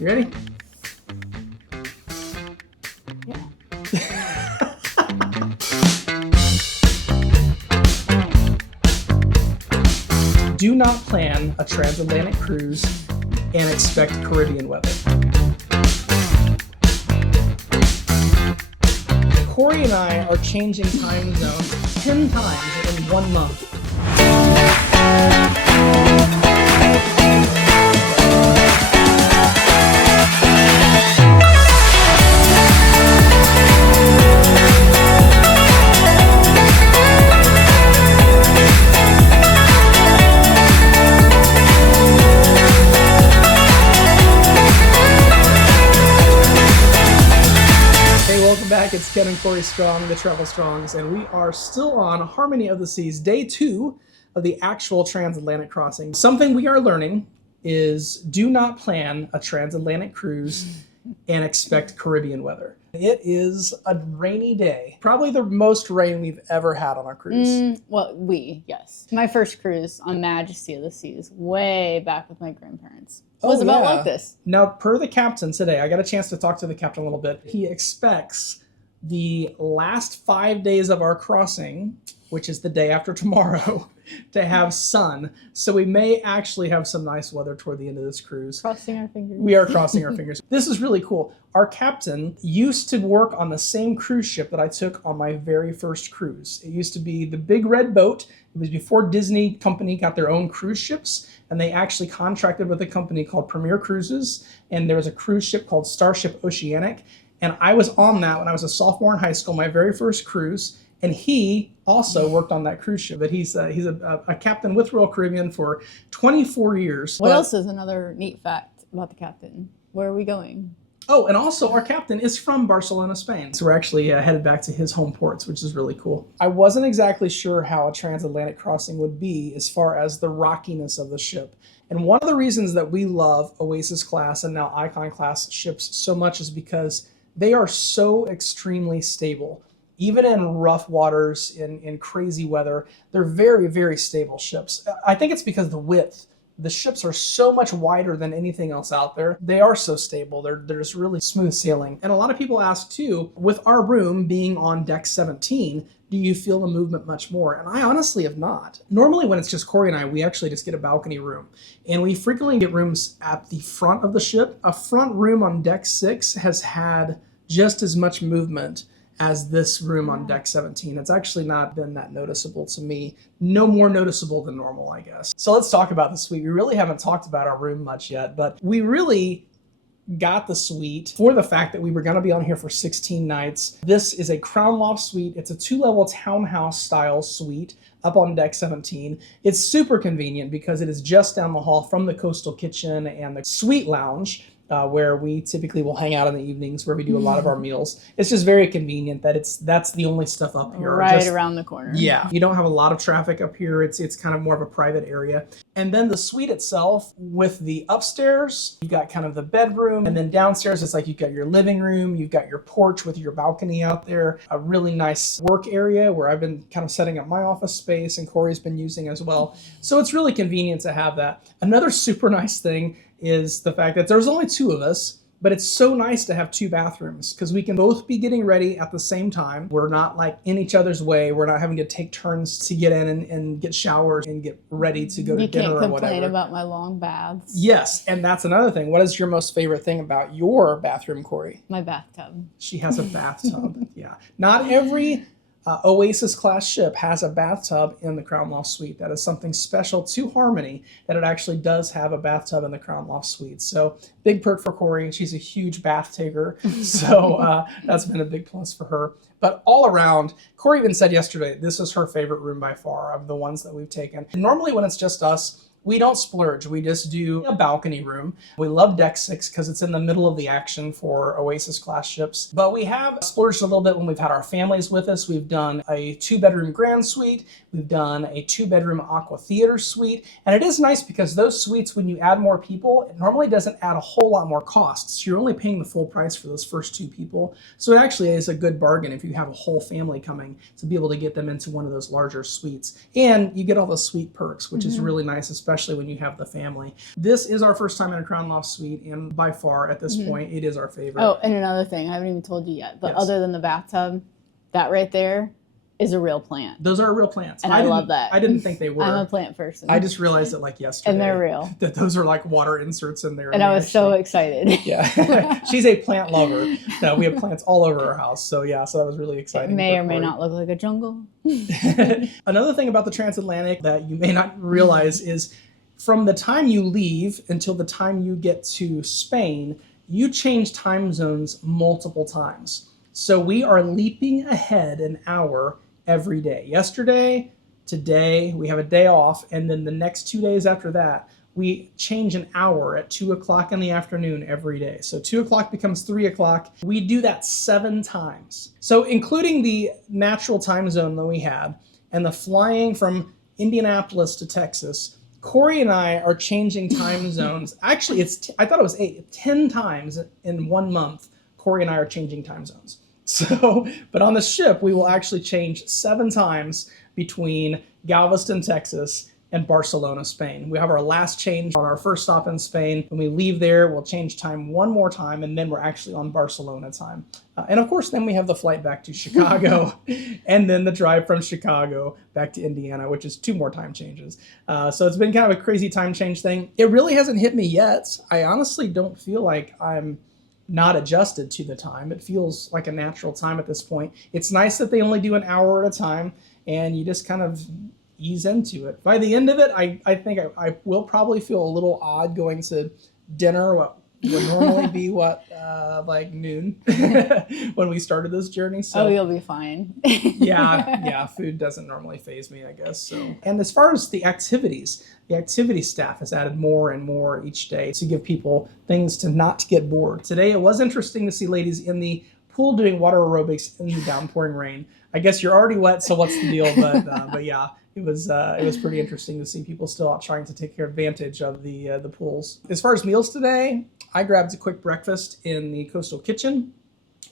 You ready? Yeah. Do not plan a transatlantic cruise and expect Caribbean weather. Corey and I are changing time zones 10 times in 1 month. Back, it's Ken and Corey Strong, the Travel Strongs, and we are still on Harmony of the Seas, day 2 of the actual transatlantic crossing. Something we are learning is do not plan a transatlantic cruise and expect Caribbean weather. It is a rainy day, probably the most rain we've ever had on our cruise. Yes. My first cruise on Majesty of the Seas, way back with my grandparents. Was about like this. Now, per the captain today, I got a chance to talk to the captain a little bit. He expects the last 5 days of our crossing, which is the day after tomorrow, to have sun. So we may actually have some nice weather toward the end of this cruise. Crossing our fingers. We are crossing our fingers. This is really cool. Our captain used to work on the same cruise ship that I took on my very first cruise. It used to be the Big Red Boat. It was before Disney Company got their own cruise ships, and they actually contracted with a company called Premier Cruises, and there was a cruise ship called Starship Oceanic, and I was on that when I was a sophomore in high school, my very first cruise, and he also worked on that cruise ship. But he's a captain with Royal Caribbean for 24 years. What else is another neat fact about the captain? Where are we going? Oh, and also our captain is from Barcelona, Spain. So we're actually headed back to his home ports, which is really cool. I wasn't exactly sure how a transatlantic crossing would be as far as the rockiness of the ship. And one of the reasons that we love Oasis Class and now Icon Class ships so much is because they are so extremely stable. Even in rough waters, in crazy weather, they're very, very stable ships. I think it's because the width. The ships are so much wider than anything else out there. They are so stable. They're just really smooth sailing. And a lot of people ask too, with our room being on deck 17, do you feel the movement much more? And I honestly have not. Normally when it's just Corey and I, we actually just get a balcony room. And we frequently get rooms at the front of the ship. A front room on deck 6 has had just as much movement as this room on deck 17. It's actually not been that noticeable to me. No more noticeable than normal, I guess. So let's talk about the suite. We really haven't talked about our room much yet, but we really got the suite for the fact that we were gonna be on here for 16 nights. This is a Crown Loft Suite. It's a 2-level townhouse style suite up on deck 17. It's super convenient because it is just down the hall from the coastal kitchen and the suite lounge, where we typically will hang out in the evenings, where we do a lot of our meals. It's just very convenient that that's the only stuff up here. Right around the corner. Yeah, you don't have a lot of traffic up here. It's kind of more of a private area. And then the suite itself, with the upstairs, you've got kind of the bedroom, and then downstairs it's like you've got your living room, you've got your porch with your balcony out there, a really nice work area where I've been kind of setting up my office space and Corey's been using as well. So it's really convenient to have that. Another super nice thing is the fact that there's only 2 of us, but it's so nice to have 2 bathrooms because we can both be getting ready at the same time. We're not like in each other's way. We're not having to take turns to get in and get showers and get ready to go to dinner or whatever. You can't complain about my long baths. Yes, and that's another thing. What is your most favorite thing about your bathroom, Corey? My bathtub. She has a bathtub. Yeah. Not every Oasis Class ship has a bathtub in the Crown Loft Suite. That is something special to Harmony, that it actually does have a bathtub in the Crown Loft Suite. So big perk for Corey. She's a huge bath taker. So that's been a big plus for her. But all around, Corey even said yesterday, this is her favorite room by far of the ones that we've taken. And normally when it's just us, we don't splurge. We just do a balcony room. We love deck 6 because it's in the middle of the action for Oasis Class ships. But we have splurged a little bit when we've had our families with us. We've done a 2-bedroom grand suite. We've done a 2-bedroom aqua theater suite. And it is nice because those suites, when you add more people, it normally doesn't add a whole lot more costs. You're only paying the full price for those first 2 people. So it actually is a good bargain if you have a whole family coming to be able to get them into one of those larger suites. And you get all the suite perks, which is really nice, especially especially when you have the family. This is our first time in a Crown Loft Suite, and by far at this point, it is our favorite. Oh, and another thing, I haven't even told you yet, but Yes. other than the bathtub, that right there is a real plant. Those are real plants. And I love that. I didn't think they were. I'm a plant person. I just realized it like yesterday. And they're real. That those are like water inserts in there. And I was so excited. Yeah. She's a plant lover. No, we have plants all over our house. So yeah, so that was really exciting. It may for or may Corey. not look like a jungle. Another thing about the Transatlantic that you may not realize is from the time you leave until the time you get to Spain, you change time zones multiple times. So we are leaping ahead an hour every day. Yesterday, today, we have a day off, and then the next 2 days after that, we change an hour at 2 o'clock in the afternoon every day. So 2 o'clock becomes 3 o'clock. We do that 7 times. So including the natural time zone that we had and the flying from Indianapolis to Texas, Corey and I are changing time zones. Actually, I thought it was 10 times in 1 month. Corey and I are changing time zones. So, but on the ship, we will actually change 7 times between Galveston, Texas, and Barcelona, Spain. We have our last change on our first stop in Spain. When we leave there, we'll change time 1 more time, and then we're actually on Barcelona time. And of course, then we have the flight back to Chicago, and then the drive from Chicago back to Indiana, which is 2 more time changes. So it's been kind of a crazy time change thing. It really hasn't hit me yet. I honestly don't feel like I'm not adjusted to the time. It feels like a natural time at this point. It's nice that they only do an hour at a time, and you just kind of ease into it. By the end of it, I think I will probably feel a little odd going to dinner, what would normally be like noon when we started this journey. So you'll be fine. yeah, food doesn't normally faze me, I guess. So, and as far as the activities staff has added more and more each day to give people things to not get bored. Today, it was interesting to see ladies in the pool doing water aerobics in the downpouring rain. I guess you're already wet, so what's the deal? But yeah, it was pretty interesting to see people still out trying to take advantage of the pools. As far as meals today, I grabbed a quick breakfast in the Coastal Kitchen.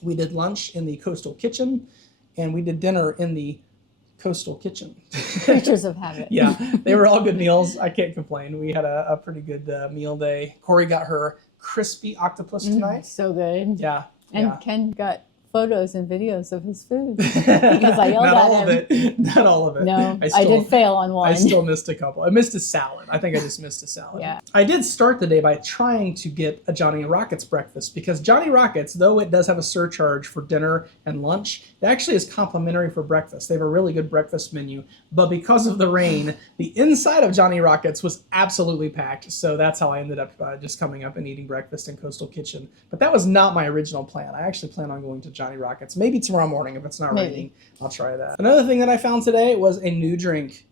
We did lunch in the Coastal Kitchen, and we did dinner in the Coastal Kitchen. Creatures of habit. Yeah, they were all good meals. I can't complain. We had a pretty good meal day. Corey got her crispy octopus tonight. So good. Yeah. And Ken got photos and videos of his food because I yelled at him. Not all of it. No, I did fail on one. I still missed a couple. I missed a salad. I think I just missed a salad. Yeah. I did start the day by trying to get a Johnny Rockets breakfast because Johnny Rockets, though it does have a surcharge for dinner and lunch, it actually is complimentary for breakfast. They have a really good breakfast menu, but because of the rain, the inside of Johnny Rockets was absolutely packed. So that's how I ended up just coming up and eating breakfast in Coastal Kitchen. But that was not my original plan. I actually plan on going to Johnny Rockets. Maybe tomorrow morning if it's not raining. I'll try that. Another thing that I found today was a new drink.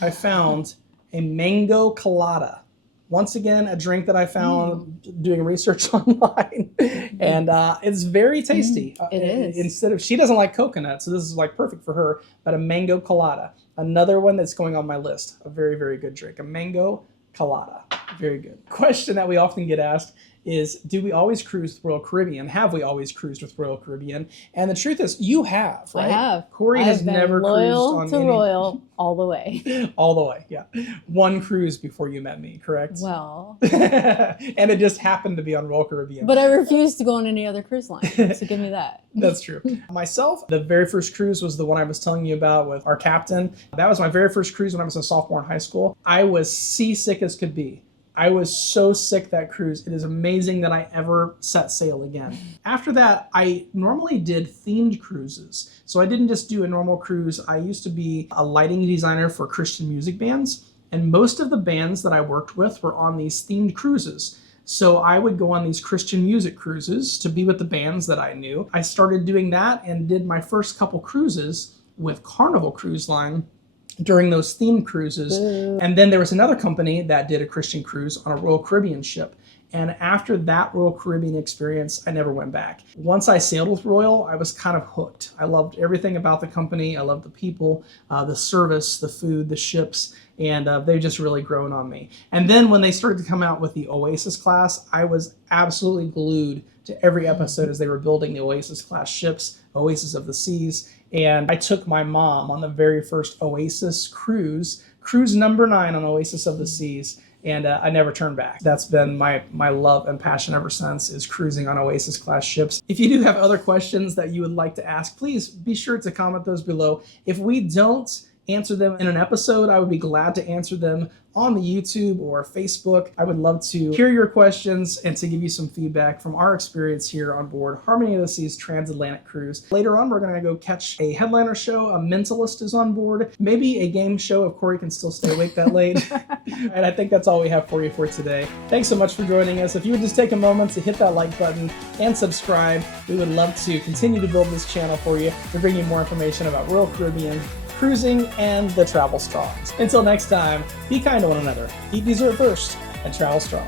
I found a mango colada. Once again, a drink that I found doing research online. And it's very tasty. It is. She doesn't like coconut, so this is like perfect for her, but a mango colada. Another one that's going on my list. A very, very good drink. A mango colada. Very good. Question that we often get asked is, do we always cruise with Royal Caribbean? Have we always cruised with Royal Caribbean? And the truth is, you have, right? I have. Corey has never cruised on to Royal all the way. All the way, yeah. One cruise before you met me, correct? Well. And it just happened to be on Royal Caribbean. But I refuse to go on any other cruise line, so give me that. That's true. Myself, the very first cruise was the one I was telling you about with our captain. That was my very first cruise when I was a sophomore in high school. I was seasick as could be. I was so sick that cruise. It is amazing that I ever set sail again. After that, I normally did themed cruises. So I didn't just do a normal cruise. I used to be a lighting designer for Christian music bands. And most of the bands that I worked with were on these themed cruises. So I would go on these Christian music cruises to be with the bands that I knew. I started doing that and did my first couple cruises with Carnival Cruise Line during those themed cruises. And then there was another company that did a Christian cruise on a Royal Caribbean ship. And after that Royal Caribbean experience, I never went back. Once I sailed with Royal, I was kind of hooked. I loved everything about the company. I loved the people, the service, the food, the ships, and they've just really grown on me. And then when they started to come out with the Oasis Class, I was absolutely glued to every episode as they were building the Oasis Class ships, Oasis of the Seas. And I took my mom on the very first Oasis cruise cruise number 9 on Oasis of the Seas. And I never turned back. That's been my love and passion ever since, is cruising on Oasis Class ships. If you do have other questions that you would like to ask, please be sure to comment those below. If we don't answer them in an episode, I would be glad to answer them on the YouTube or Facebook. I would love to hear your questions and to give you some feedback from our experience here on board Harmony of the Seas Transatlantic Cruise. Later on, we're going to go catch a headliner show. A Mentalist is on board. Maybe a game show if Corey can still stay awake that late. And I think that's all we have for you for today. Thanks so much for joining us. If you would just take a moment to hit that like button and subscribe, we would love to continue to build this channel for you to bring you more information about Royal Caribbean, cruising, and the travel strongs. Until next time, be kind to one another, eat dessert first, and travel strong.